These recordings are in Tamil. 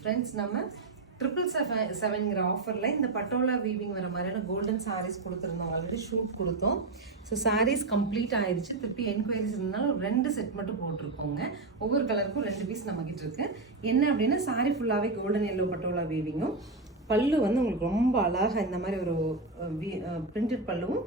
ஃப்ரெண்ட்ஸ் நம்ம 777ங்கிற ஆஃபரில் இந்த பட்டோலா வீவிங் வர மாதிரியான கோல்டன் சாரீஸ் கொடுத்துருந்தோம். ஆல்ரெடி ஷூட் கொடுத்தோம். ஸோ சாரீஸ் கம்ப்ளீட் ஆயிடுச்சு. திருப்பி என்கொயரிஸ் இருந்தாலும் 2 செட் மட்டும் போட்டிருக்கோங்க. ஒவ்வொரு கலருக்கும் 2 பீஸ் நம்மகிட்ட இருக்கு. என்ன அப்படின்னா சாரீ ஃபுல்லாகவே கோல்டன் எல்லோ பட்டோலா வீவிங்கும், பல்லு வந்து உங்களுக்கு ரொம்ப அழகாக இந்த மாதிரி ஒரு பிரிண்டட் பல்லுவும்,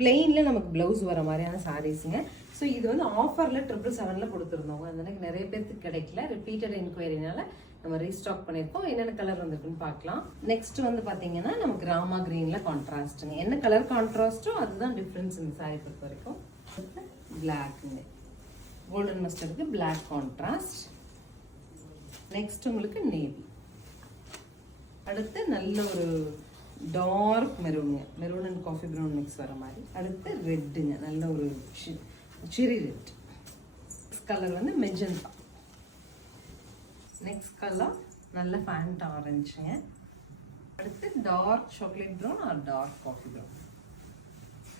பிளெயினில் நமக்கு ப்ளவுஸ் வர மாதிரியான சாரீஸுங்க. ஸோ இது வந்து ஆஃபரில் 777ல் கொடுத்துருந்தோங்க. அதனால நிறைய பேருக்கு கிடைக்கல. ரிப்பீட்டட் என்கொயரினால நம்ம ரீஸ்டாக் பண்ணியிருக்கோம். என்னென்ன கலர் வந்திருக்குன்னு பார்க்கலாம். நெக்ஸ்ட் வந்து பார்த்தீங்கன்னா நமக்கு ராமா கிரீனில் கான்ட்ராஸ்ட்டுங்க. என்ன கலர் கான்ட்ராஸ்ட்டோ அதுதான் டிஃப்ரென்ஸ் இந்த சாரீ பொறுத்த வரைக்கும். பிளாக்குங்க, கோல்டன் மஸ்டர்டுக்கு பிளாக் கான்ட்ராஸ்ட். நெக்ஸ்ட் உங்களுக்கு நேவி. அடுத்து நல்ல ஒரு டார்க் மெரூனுங்க, maroon and coffee brown mix வர மாதிரி. அடுத்து ரெட்டுங்க, நல்ல ஒரு சிரி ரெட். கலர் வந்து மெஜந்தா. நெக்ஸ்ட் கலர் நல்ல ஃபேண்ட் ஆரஞ்சுங்க. அடுத்து dark chocolate brown or dark coffee brown.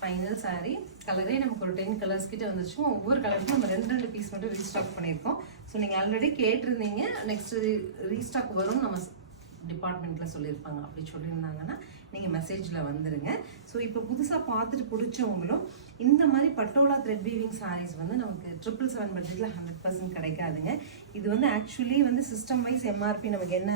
Final sari கலரே நமக்கு ஒரு 10 கலர்ஸ் கிட்ட வந்துச்சு. ஒவ்வொரு கலருக்கும் நம்ம 2 பீஸ் மட்டும் ரீஸ்டாக் பண்ணியிருக்கோம். ஸோ நீங்கள் ஆல்ரெடி கேட்டிருந்தீங்க, நெக்ஸ்ட் ரீஸ்டாக் வரும் நம்ம டிபார்ட்மெண்ட்டில் சொல்லியிருப்பாங்க. அப்படி சொல்லியிருந்தாங்கன்னா நீங்கள் மெசேஜில் வந்துடுங்க. ஸோ இப்போ புதுசாக பார்த்துட்டு பிடிச்சவங்களும் இந்த மாதிரி பட்டோலா த்ரெட் வீவிங் சாரீஸ் வந்து நமக்கு 777 பட்ஜெட்டில் 100% கிடைக்காதுங்க. இது வந்து ஆக்சுவலி வந்து சிஸ்டம் வைஸ் எம்ஆர்பி நமக்கு என்ன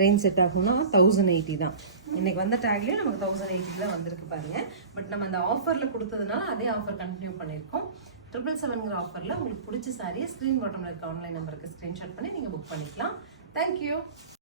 ரேஞ்ச் செட் ஆகும்னா 1080 தான். இன்னைக்கு வந்த டேக்லேயும் நமக்கு 1080 தான் வந்திருக்கு பாருங்க. பட் நம்ம அந்த ஆஃபரில் கொடுத்ததுனால அதே ஆஃபர் கண்டினியூ பண்ணியிருக்கோம். 777ங்கிற ஆஃபரில் உங்களுக்கு பிடிச்ச சாரியை ஸ்க்ரீன் பாட்டமில் இருக்க ஆன்லைன் நம்பருக்கு ஸ்க்ரீன்ஷாட் பண்ணி நீங்கள் புக் பண்ணிக்கலாம். தேங்க்யூ.